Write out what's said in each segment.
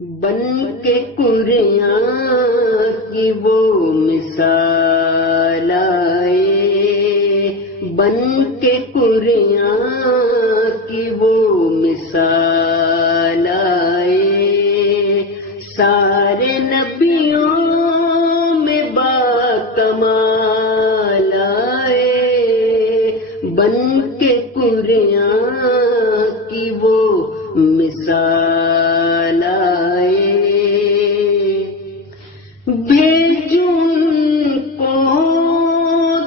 بن کے قریاں کی وہ مثال آئے، بن کے قریاں کی وہ مثال آئے، سارے نبیوں میں باکمال آئے، بن کے قریاں کی وہ مثال آئے، بھیجوں ان کو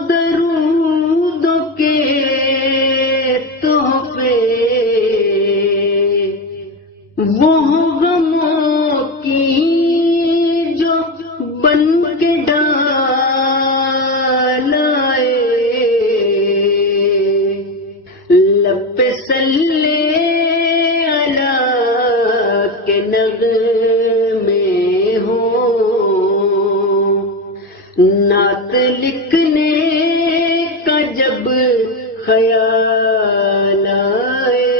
درودوں کے تحفے، وہ غموں کی جو بن کے ڈال آئے، لب پہ صلی کے نغمے ہوں، نعت لکھنے کا جب خیال آئے،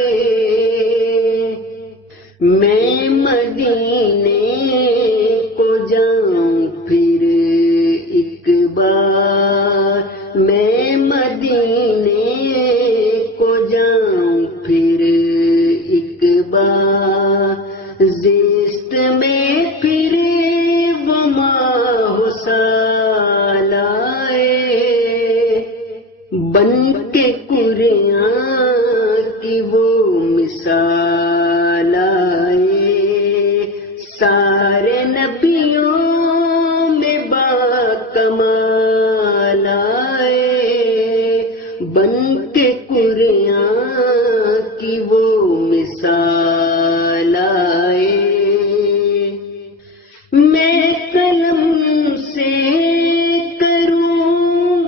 میں مدینے کو جاؤں پھر ایک بار، میں مدینے کو جاؤں پھر ایک بار، زیست میں پھر وہ ماہ سال آئے، بن کے قریاں کی وہ مثال آئے، سارے نبیوں میں باکمال آئے، بن کے قریاں کی وہ مثال آئے، میں قلم سے کروں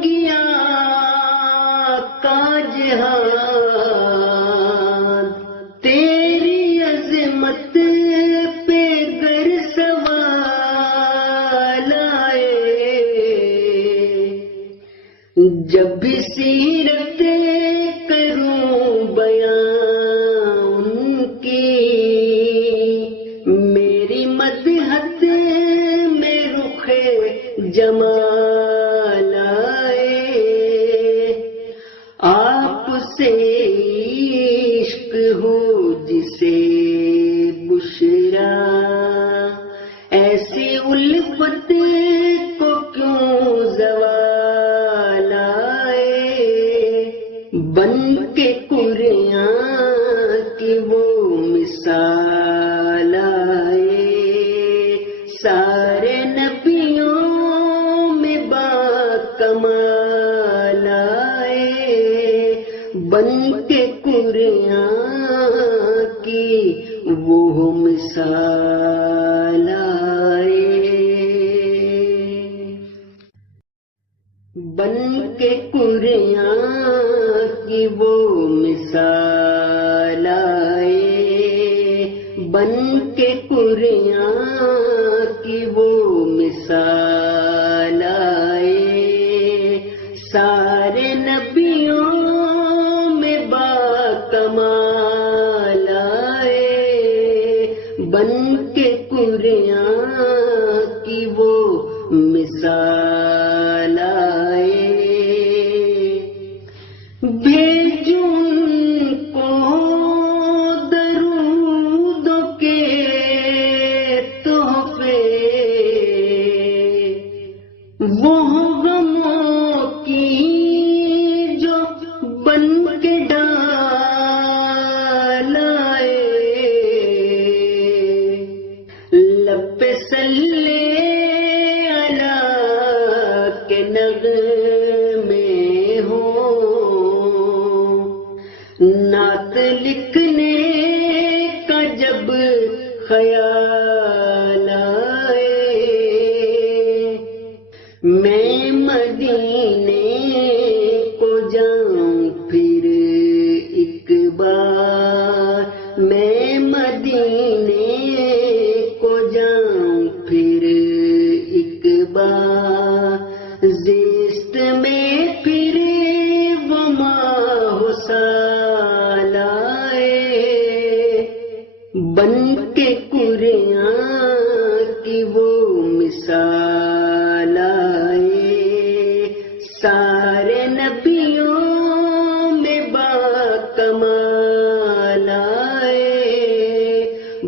گی آقا جہاد، تیری عظمت پہ گر سوال آئے، جب بھی سیرت کروں بیان ان کی، میری مدحت میں رخ جمال آئے، آپ سے عشق ہو جسے بشرا، ایسی الفت کو کیوں زوال آئے، بن کے قریاں کی وہ مثال آئے، سارے نبیوں میں باکمال آئے، بن کے قریاں کی وہ مثال آئے، بن کے قریاں کی وہ مثال آئے، بن کے قریاں کی وہ مثال آئے، سارے نبیوں میں باکمال آئے، بن کے قریاں کی وہ مثال آئے، بھیجوں ان کو درودوں کے تحفے، وہ غموں کی جو بن کے ڈال آئے، لب پہ صلی کے نغمے ہوں، نعت لکھنے کا جب خیال آئے، میں مدینے کو جاؤں پھر ایک بار، میں مدینے کو جاؤں پھر ایک بار، زیست میں پھر وہ ماہ سال آئے، بن کے قریاں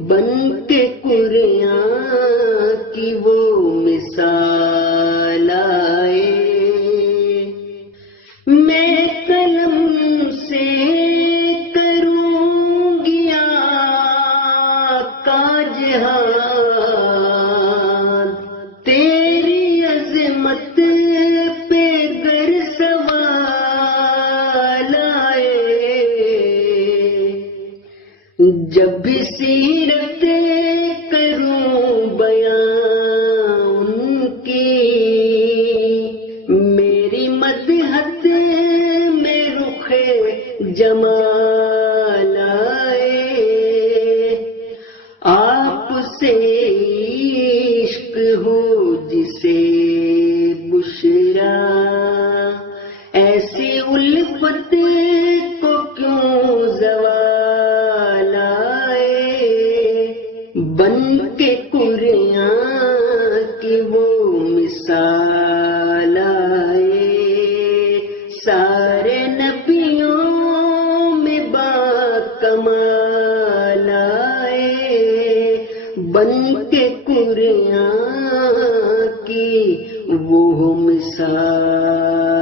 بن کے قرآن کی وہ مثال آئے. میں قلم سے کروں گی آقا جہاد، تیری عظمت پہ گر سوال آئے. جب بھی سیرت کروں بیان ان کی، میری مدحت میں رخ جمال آئے. آپ سے عشق ہو جسے بشرا، ایسی الفت کو کیوں زوال آئے. بن کے قرآن کی وہ مثال آئے. سارے نبیوں میں با کمال آئے. بن کے قرآن کی وہ مثال